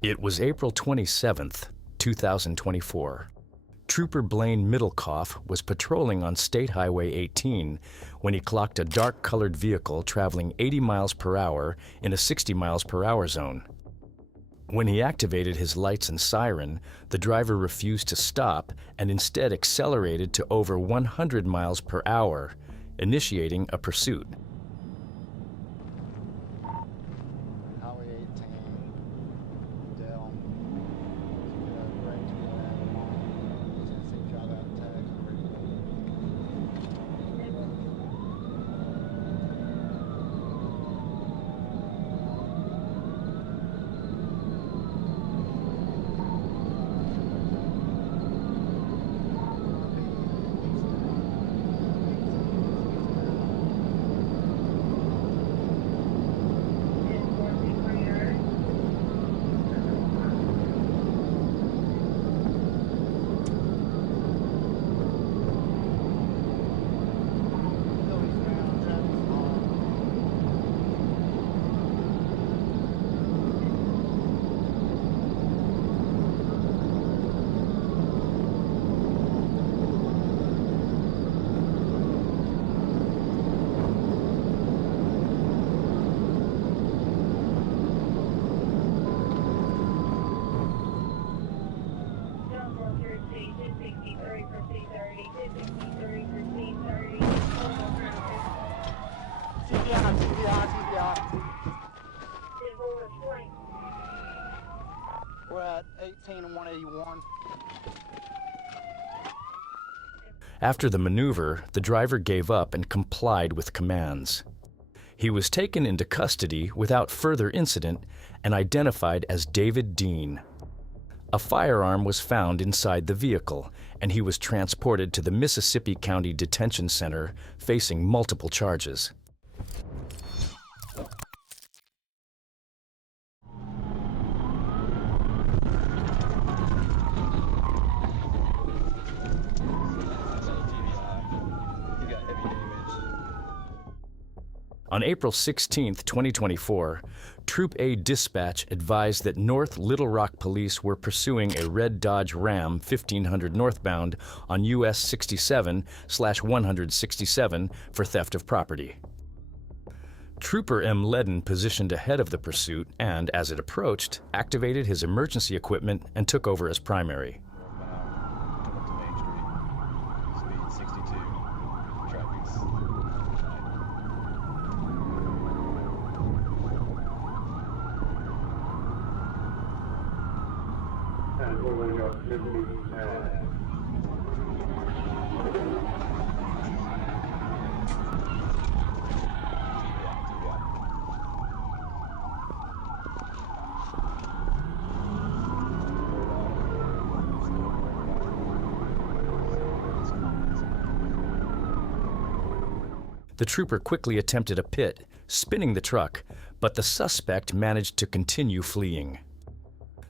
It was April 27th, 2024. Trooper Blaine Middlecoff was patrolling on State Highway 18 when he clocked a dark-colored vehicle traveling 80 miles per hour in a 60 miles per hour zone. When he activated his lights and siren, the driver refused to stop and instead accelerated to over 100 miles per hour, initiating a pursuit. Highway 18, Dell, Tennessee, drive out tags, We're at 18 and 181. After the maneuver, the driver gave up and complied with commands. He was taken into custody without further incident and identified as David Dean. A firearm was found inside the vehicle, and he was transported to the Mississippi County Detention Center facing multiple charges. On April 16, 2024, Troop A dispatch advised that North Little Rock Police were pursuing a red Dodge Ram 1500 northbound on US 67/167 for theft of property. Trooper M. Ledden positioned ahead of the pursuit and, as it approached, activated his emergency equipment and took over as primary. The trooper quickly attempted a pit, spinning the truck, but the suspect managed to continue fleeing.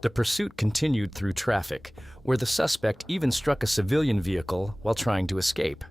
The pursuit continued through traffic, where the suspect even struck a civilian vehicle while trying to escape.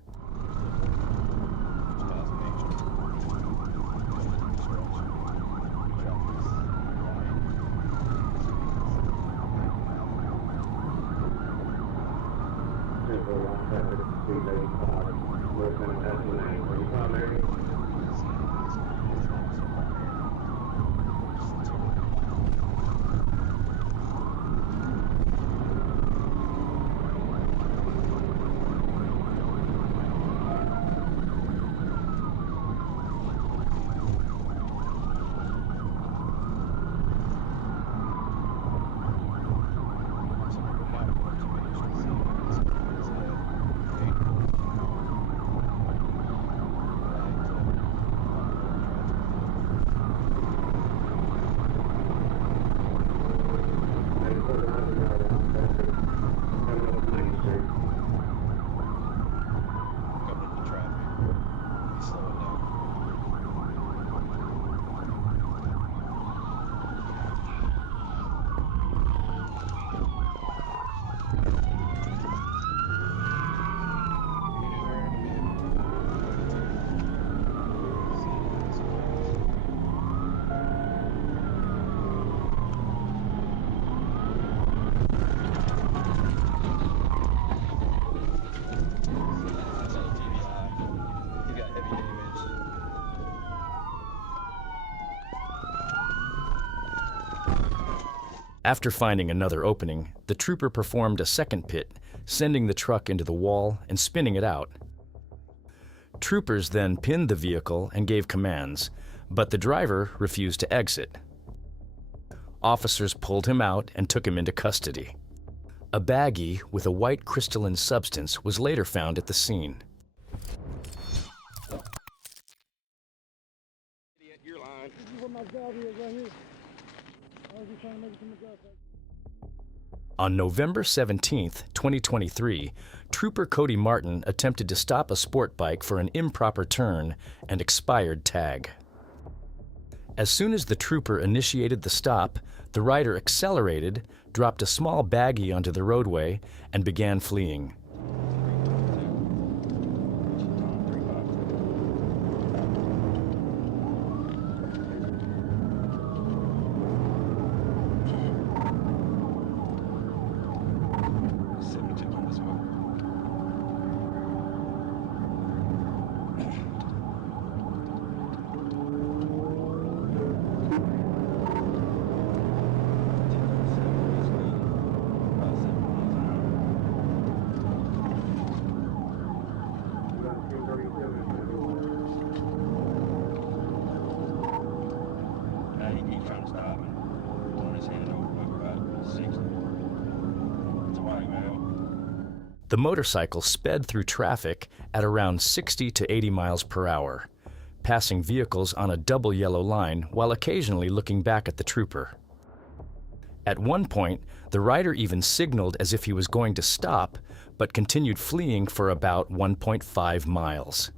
After finding another opening, the trooper performed a second pit, sending the truck into the wall and spinning it out. Troopers then pinned the vehicle and gave commands, but the driver refused to exit. Officers pulled him out and took him into custody. A baggie with a white crystalline substance was later found at the scene. On November 17, 2023, Trooper Cody Martin attempted to stop a sport bike for an improper turn and expired tag. As soon as the trooper initiated the stop, the rider accelerated, dropped a small baggie onto the roadway, and began fleeing. The motorcycle sped through traffic at around 60 to 80 miles per hour, passing vehicles on a double yellow line while occasionally looking back at the trooper. At one point, the rider even signaled as if he was going to stop, but continued fleeing for about 1.5 miles.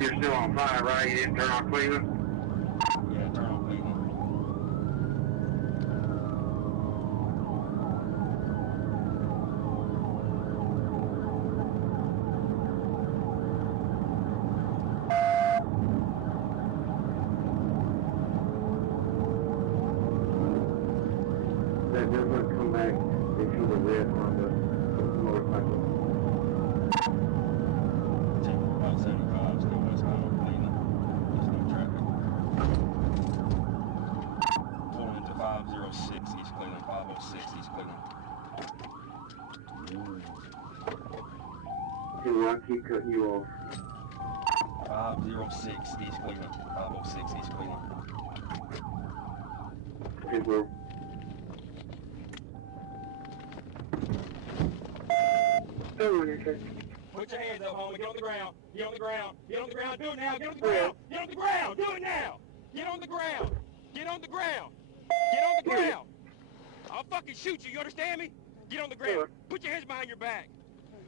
You're still on fire, right? You didn't turn on Cleveland? Yeah, turn on Cleveland. That doesn't come back if you were there on the motorcycle. About 75, still westbound on Cleveland. There's no traffic. Pulling into 506 East Cleveland, 506 East Cleveland. Do I keep cutting you off? 506 East Cleveland, 506 East Cleveland. Okay, bro. Put your hands up, homie. Get on the ground. Get on the ground. Get on the ground. Do it now. Get on the ground. Get on the ground. Do it now. Get on the ground. Get on the ground. Get on the ground. I'll fucking shoot you. You understand me? Get on the ground. Put your hands behind your back.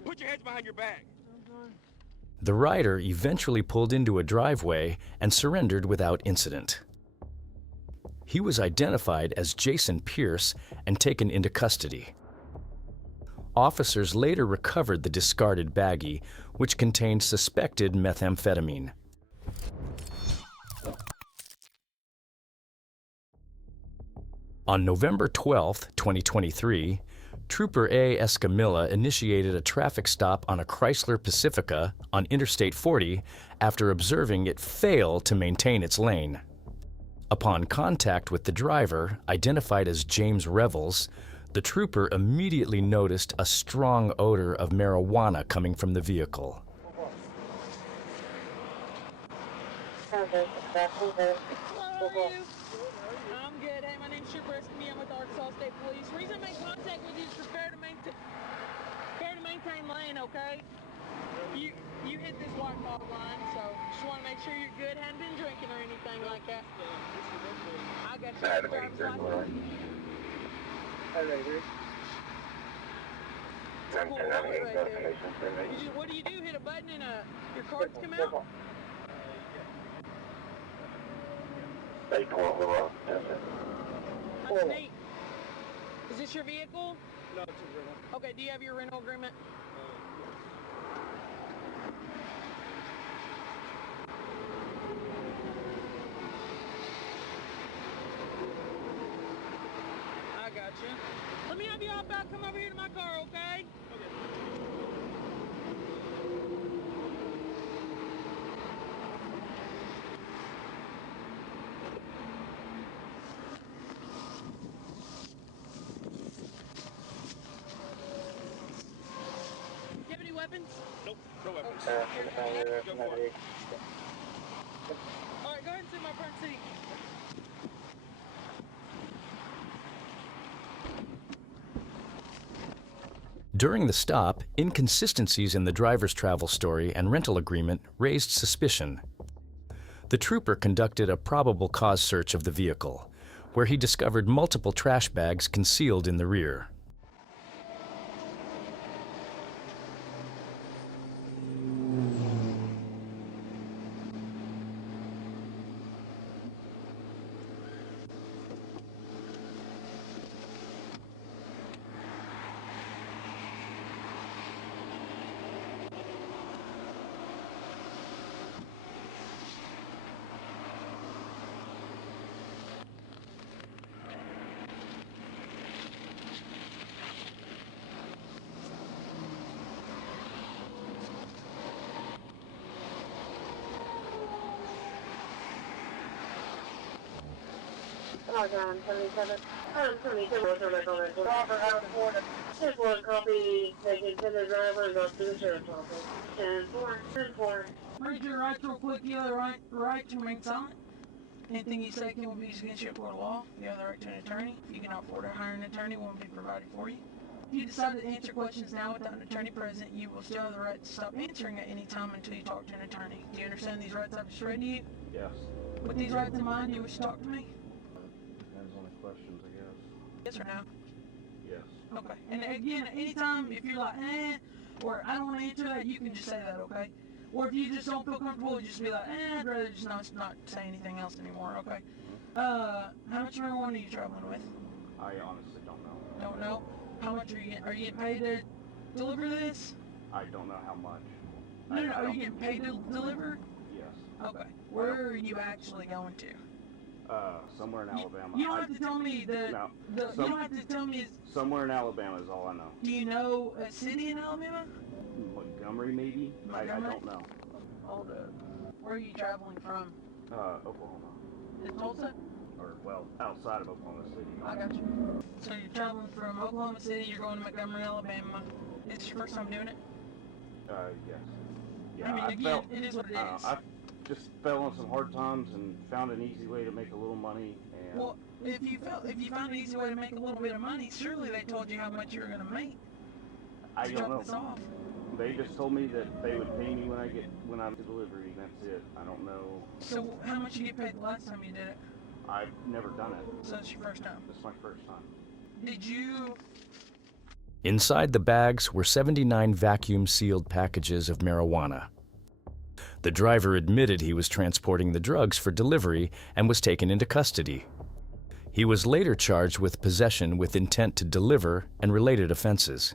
Put your hands behind your back. The rider eventually pulled into a driveway and surrendered without incident. He was identified as Jason Pierce and taken into custody. Officers later recovered the discarded baggie, which contained suspected methamphetamine. On November 12, 2023, Trooper A. Escamilla initiated a traffic stop on a Chrysler Pacifica on Interstate 40 after observing it fail to maintain its lane. Upon contact with the driver, identified as James Revels, the trooper immediately noticed a strong odor of marijuana coming from the vehicle. Hello, how are you? I'm good. Hey, my name's Trooper Escamilla. I'm with Arkansas State Police. Reason I make contact with you is to prepare to maintain lane, okay? You hit this white fog line, so just want to make sure you're good. Hadn't been drinking or anything like that. I got your driver's license. Cool, right there. What do you do? Hit a button and your cards come out? That's neat. Is this your vehicle? No, it's a rental. Okay, do you have your rental agreement? hop out, come over here to my car, okay? Do you have any weapons? Nope, no weapons. Okay. Go for it. Alright, go ahead and sit in my front seat. During the stop, inconsistencies in the driver's travel story and rental agreement raised suspicion. The trooper conducted a probable cause search of the vehicle, where he discovered multiple trash bags concealed in the rear. John 77. 77 was on that. Offer out of order. Just one copy taken to the driver and go to the sheriff's office. 10-4. Read your rights real quick. You have the right to remain silent. Anything you say can be used against you in court of law. You have the right to an attorney. If you cannot afford to hire an attorney, one will be provided for you. If you decide to answer questions now without an attorney present, you will still have the right to stop answering at any time until you talk to an attorney. Do you understand these rights I've just read to you? Yes. With these rights in mind, do you wish to talk to me? Depends on the questions, I guess. Yes or no? Yes. Okay. And again, anytime if you're like, or I don't want to answer that, you can just say that, okay? Or if you just don't feel comfortable, just be like, I'd rather just not say anything else anymore, okay? How much marijuana are you traveling with? I honestly don't know. Don't know. How much are you getting paid to deliver this? I don't know how much. No, are you getting paid to deliver? Yes. Okay. Where are you actually going to? Somewhere in Alabama. You don't have to tell me No. you don't have to tell me. Somewhere in Alabama is all I know. Do you know a city in Alabama? Montgomery, maybe? I Montgomery? don't know. Hold up. Where are you traveling from? Oklahoma. In Tulsa? Or, well, outside of Oklahoma City. I got you. So you're traveling from Oklahoma City, you're going to Montgomery, Alabama. Is this your first time doing it? Yes. Yeah, I mean, again, it is what it is. I just fell on some hard times and found an easy way to make a little money. And Well, if you found an easy way to make a little bit of money, surely they told you how much you were going to make I to don't drop this know. off. They just told me that they would pay me when I'm to delivery. That's it. I don't know. So how much you get paid the last time you did it? I've never done it. So it's your first time. This is my first time. Did you? Inside the bags were 79 vacuum-sealed packages of marijuana. The driver admitted he was transporting the drugs for delivery and was taken into custody. He was later charged with possession with intent to deliver and related offenses.